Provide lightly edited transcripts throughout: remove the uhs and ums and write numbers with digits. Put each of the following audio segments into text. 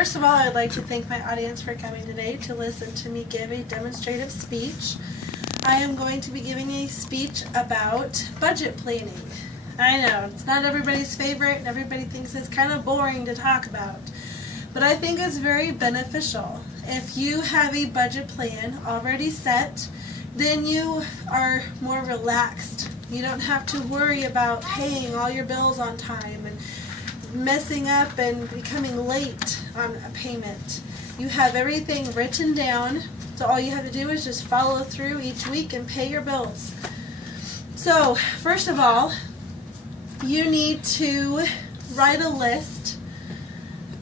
first of all, I'd like to thank my audience for coming today to listen to me give a demonstrative speech. I am going to be giving a speech about budget planning. I know, it's not everybody's favorite, and everybody thinks it's kind of boring to talk about. But I think it's very beneficial. If you have a budget plan already set, then you are more relaxed. You don't have to worry about paying all your bills on time and messing up and becoming late on a payment. You have everything written down, so all you have to do is just follow through each week and pay your bills. So, first of all, you need to write a list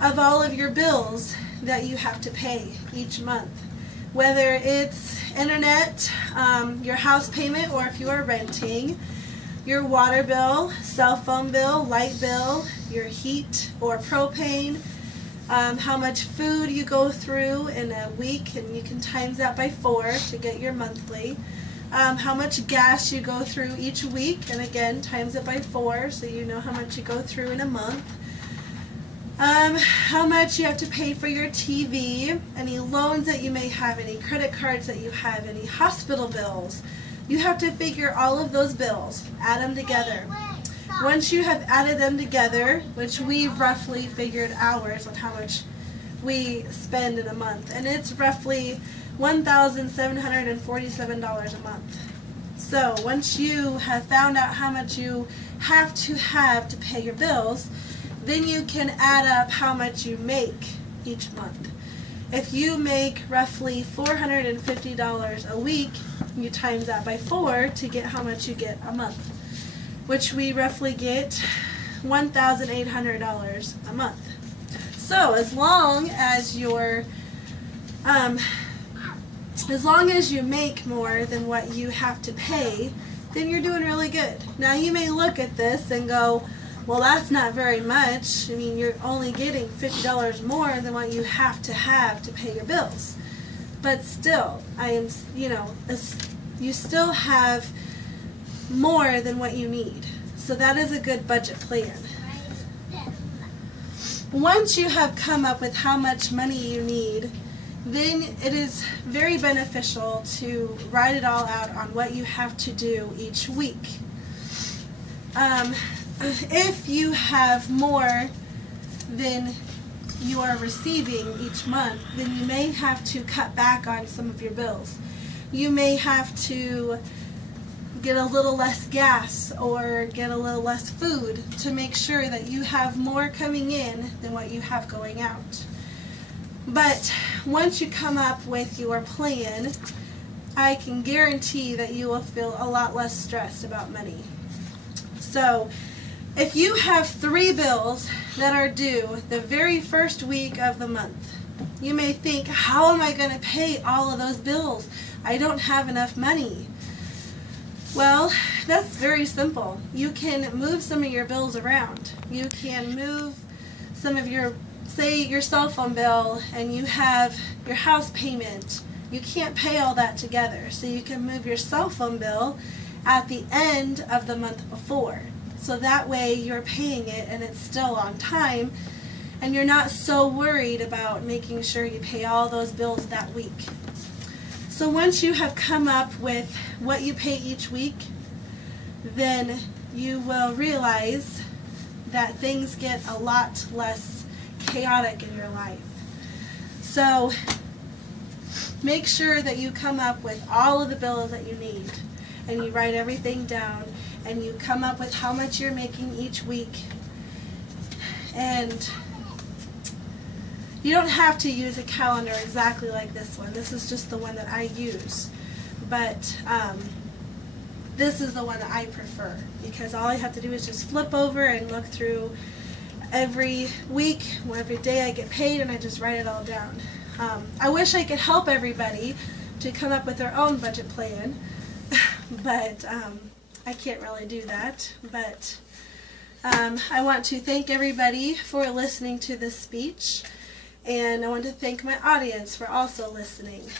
of all of your bills that you have to pay each month. Whether it's internet, your house payment, or if you are renting, your water bill, cell phone bill, light bill, your heat or propane, how much food you go through in a week, and you can times that by 4 to get your monthly. How much gas you go through each week, and again times it by 4 so you know how much you go through in a month. How much you have to pay for your TV, any loans that you may have, any credit cards that you have, any hospital bills. You have to figure all of those bills, add them together. Once you have added them together, which we've roughly figured hours on how much we spend in a month, and it's roughly $1,747 a month. So once you have found out how much you have to pay your bills, then you can add up how much you make each month. If you make roughly $450 a week, you times that by 4 to get how much you get a month, which we roughly get $1,800 a month. So as long as you make more than what you have to pay, then you're doing really good. Now you may look at this and go, well, that's not very much. I mean, you're only getting $50 more than what you have to pay your bills. But still, you still have more than what you need. So that is a good budget plan. Once you have come up with how much money you need, then it is very beneficial to write it all out on what you have to do each week. If you have more than you are receiving each month, then you may have to cut back on some of your bills. You may have to get a little less gas or get a little less food to make sure that you have more coming in than what you have going out. But once you come up with your plan, I can guarantee that you will feel a lot less stressed about money. So if you have 3 bills that are due the very first week of the month, you may think, how am I going to pay all of those bills? I don't have enough money. Well, that's very simple. You can move some of your bills around. You can move some of your, say your cell phone bill, and you have your house payment. You can't pay all that together. So you can move your cell phone bill at the end of the month before. So that way you're paying it and it's still on time, and you're not so worried about making sure you pay all those bills that week. So once you have come up with what you pay each week, then you will realize that things get a lot less chaotic in your life. So make sure that you come up with all of the bills that you need, and you write everything down, and you come up with how much you're making each week. And you don't have to use a calendar exactly like this one. This is just the one that I use. But this is the one that I prefer, because all I have to do is just flip over and look through every week, every day I get paid, and I just write it all down. I wish I could help everybody to come up with their own budget plan, but I can't really do that. But I want to thank everybody for listening to this speech, and I want to thank my audience for also listening.